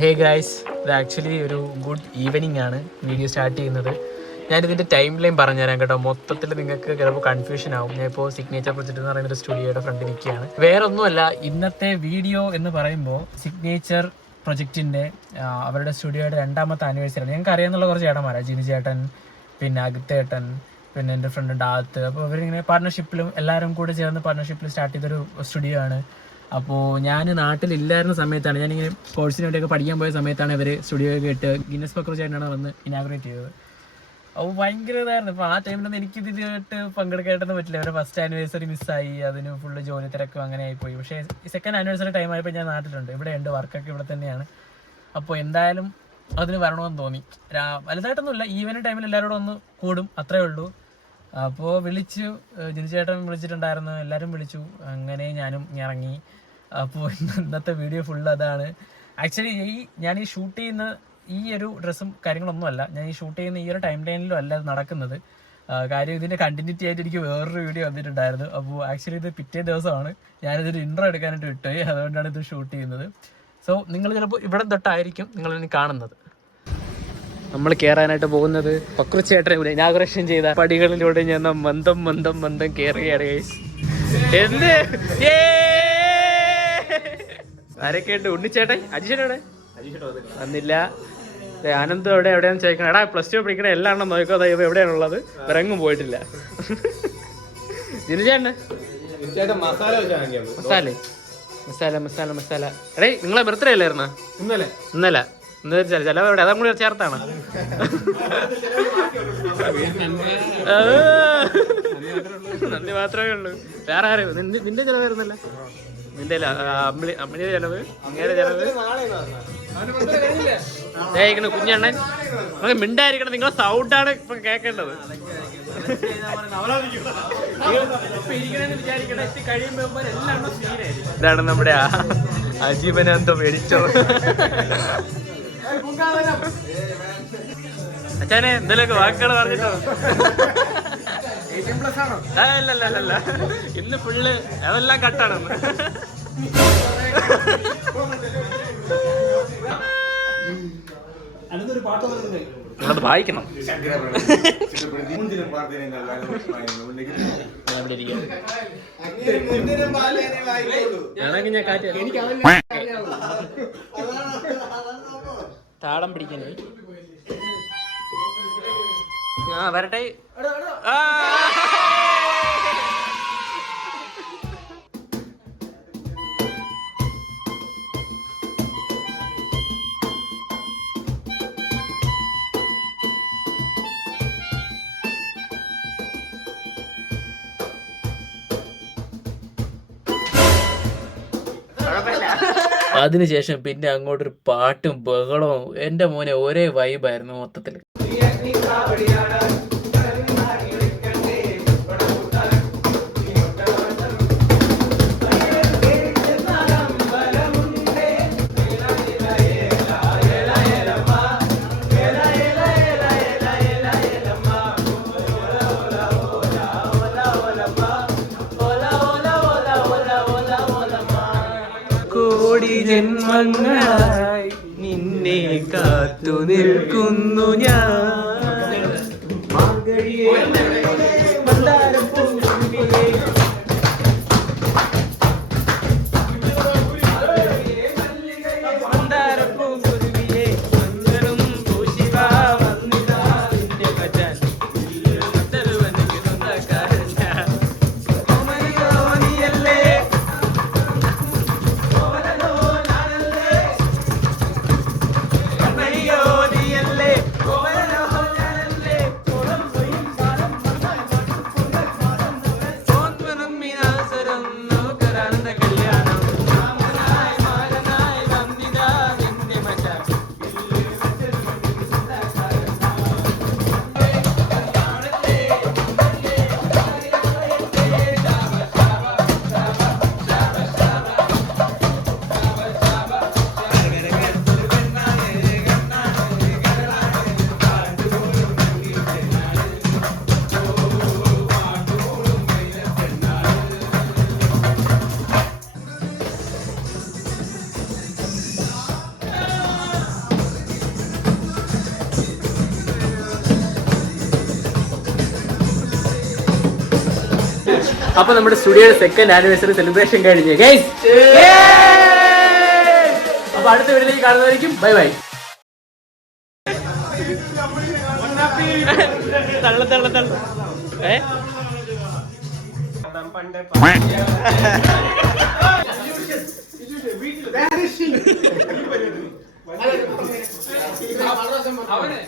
Hey guys, ഇത് actually ഒരു good evening ആണ് വീഡിയോ സ്റ്റാർട്ട് ചെയ്യുന്നത്. ഞാനിതിൻ്റെ ടൈം ലൈൻ പറഞ്ഞുതരാം കേട്ടോ. മൊത്തത്തിൽ നിങ്ങൾക്ക് ചിലപ്പോൾ കൺഫ്യൂഷൻ ആവും. ഞാൻ ഇപ്പോൾ സിഗ്നേച്ചർ പ്രൊജക്റ്റ് എന്ന് പറയുന്ന ഒരു സ്റ്റുഡിയോയുടെ ഫ്രണ്ടിൽ നിൽക്കുകയാണ്. വേറെ ഒന്നുമല്ല, ഇന്നത്തെ വീഡിയോ എന്ന് പറയുമ്പോൾ സിഗ്നേച്ചർ പ്രൊജക്റ്റിൻ്റെ അവരുടെ സ്റ്റുഡിയോയുടെ 2ാമത്തെ ആനിവേഴ്സറി. ഞങ്ങൾക്ക് അറിയാമെന്നുള്ള കുറച്ച് ചേട്ടന്മാരാണ്, ജിനി ചേട്ടൻ, പിന്നെ അഗത്തേട്ടൻ, പിന്നെ എൻ്റെ ഫ്രണ്ട് ഡാത്ത്. അപ്പോൾ ഇവരിങ്ങനെ പാർട്ണർഷിപ്പിലും എല്ലാവരും കൂടെ ചേർന്ന് പാർട്ണർഷിപ്പിൽ സ്റ്റാർട്ട് ചെയ്തൊരു സ്റ്റുഡിയോ ആണ്. അപ്പോൾ ഞാൻ നാട്ടിലില്ലായിരുന്ന സമയത്താണ്, ഞാനിങ്ങനെ കോഴ്സിന് വേണ്ടിയൊക്കെ പഠിക്കാൻ പോയ സമയത്താണ് ഇവർ സ്റ്റുഡിയോ കേട്ട് ഗിന്നസ് ബുക്ക് ചേട്ടനാണ് വന്ന് ഇനാഗുറേറ്റ് ചെയ്തത്. അപ്പോൾ ഭയങ്കര ഇതായിരുന്നു. അപ്പോൾ ആ ടൈമിലൊന്നും എനിക്കിതിനായിട്ട് പങ്കെടുക്കാനായിട്ടൊന്നും പറ്റില്ല. അവരുടെ ഫസ്റ്റ് ആനിവേഴ്സറി മിസ്സായി, അതിന് ഫുള്ള് ജോലി തിരക്കും അങ്ങനെ ആയിപ്പോയി. പക്ഷേ സെക്കൻഡ് ആനിവേഴ്സറി ടൈം ആയപ്പോൾ ഞാൻ നാട്ടിലുണ്ട്, ഇവിടെ ഉണ്ട്, വർക്കൊക്കെ ഇവിടെ തന്നെയാണ്. അപ്പോൾ എന്തായാലും അതിന് വരണമെന്ന് തോന്നി. വലുതായിട്ടൊന്നുമില്ല, ഈവനിങ് ടൈമിൽ എല്ലാവരോടും ഒന്ന് കൂടും, അത്രേ ഉള്ളൂ. അപ്പോൾ വിളിച്ചു, ജിനിച്ചേട്ടൻ വിളിച്ചിട്ടുണ്ടായിരുന്നു, എല്ലാവരും വിളിച്ചു, അങ്ങനെ ഞാനും ഇറങ്ങി. അപ്പോൾ ഇന്നത്തെ വീഡിയോ ഫുള്ള് അതാണ്. ആക്ച്വലി ഞാൻ ഈ ഷൂട്ട് ചെയ്യുന്ന ഈ ഒരു ഡ്രസ്സും കാര്യങ്ങളൊന്നും അല്ല, ഞാൻ ഈ ഷൂട്ട് ചെയ്യുന്ന ഈ ഒരു ടൈം ലൈനിലും അല്ല അത് നടക്കുന്നത്. കാര്യം ഇതിൻ്റെ കണ്ടിന്യൂറ്റി ആയിട്ട് എനിക്ക് വേറൊരു വീഡിയോ വന്നിട്ടുണ്ടായിരുന്നു. അപ്പോൾ ആക്ച്വലി ഇത് പിറ്റേ ദിവസമാണ്, ഞാനിതൊരു ഇൻട്രോ എടുക്കാനായിട്ട് വിട്ടുപോയി, അതുകൊണ്ടാണ് ഇത് ഷൂട്ട് ചെയ്യുന്നത്. സോ നിങ്ങൾ ചിലപ്പോൾ ഇവിടെ തൊട്ടായിരിക്കും നിങ്ങളിനി കാണുന്നത്. നമ്മൾ കയറാനായിട്ട് പോകുന്നത് പക്രുച്ചേട്ടനെ ഇനാഗുറേഷൻ ചെയ്ത പടികളിലൂടെ ഞാൻ മന്ദം മന്ദം മന്ദം കയറുകയാണ്. എന്ത് ആരൊക്കെ ഉണ്ട്? ഉണ്ണിച്ചേട്ടൻ, അജിച്ചേട്ടൻ എവിടെ? വന്നില്ല. ആനന്ദ് എവിടെയാണെന്ന് ചോദിക്കണം. എടാ +2 പഠിക്കണ എല്ലാം നോക്കോ, എവിടെയാണുള്ളത്? ഇറങ്ങും പോയിട്ടില്ല. ജിനുചേട്ടന് മസാല മസാല മസാല മസാല. എടേ നിങ്ങളെ ബർത്ത്ഡേ അല്ലായിരുന്നോ? ഇന്നലെ ചിലവ് എവിടെ? അതും കൂടി ചേർത്താണ്. നന്ദി മാത്രമേ ഉള്ളൂ, വേറെ ആരും. നിന്റെ ചിലവായിരുന്നല്ല? നിന്റെ അമ്മിണിയുടെ ചിലവ്, അങ്ങേരെ ചിലവ്. ഏയ്ക്കണ കുഞ്ഞണ്ണൻ, നമുക്ക് മിണ്ടായിരിക്കണം. നിങ്ങളെ സൗണ്ടാണ് ഇപ്പൊ കേൾക്കേണ്ടത്. ഇതാണ് നമ്മുടെ അജീവനാന്തം മേടിച്ചോ. അച്ഛനെ എന്തെങ്കിലുമൊക്കെ വാക്കുകൾ പറഞ്ഞിട്ടോ? അല്ലല്ല, ഇന്ന് ഫുള്ള് അതെല്ലാം കട്ടാണ്. അത് വായിക്കണം. താളം പിടിക്കാനേ വരട്ടെ. അതിനുശേഷം പിന്നെ അങ്ങോട്ടൊരു പാട്ടും ബഹളവും. എൻ്റെ മോനെ ഒരേ വൈബായിരുന്നു മൊത്തത്തിൽ. കോടി ജന്മങ്ങളായി നിന്നെ കാത്തു നിൽക്കുന്നു ഞാൻ. അപ്പൊ നമ്മുടെ സ്റ്റുഡിയോയുടെ സെക്കൻഡ് ആനിവേഴ്സറി സെലിബ്രേഷൻ കഴിഞ്ഞ് ഗൈസ്. അപ്പൊ അടുത്ത വീഡിയോയിലേക്ക് കാണുന്നതായിരിക്കും. Bye bye. തള്ള തള്ള തള്ള അവനെ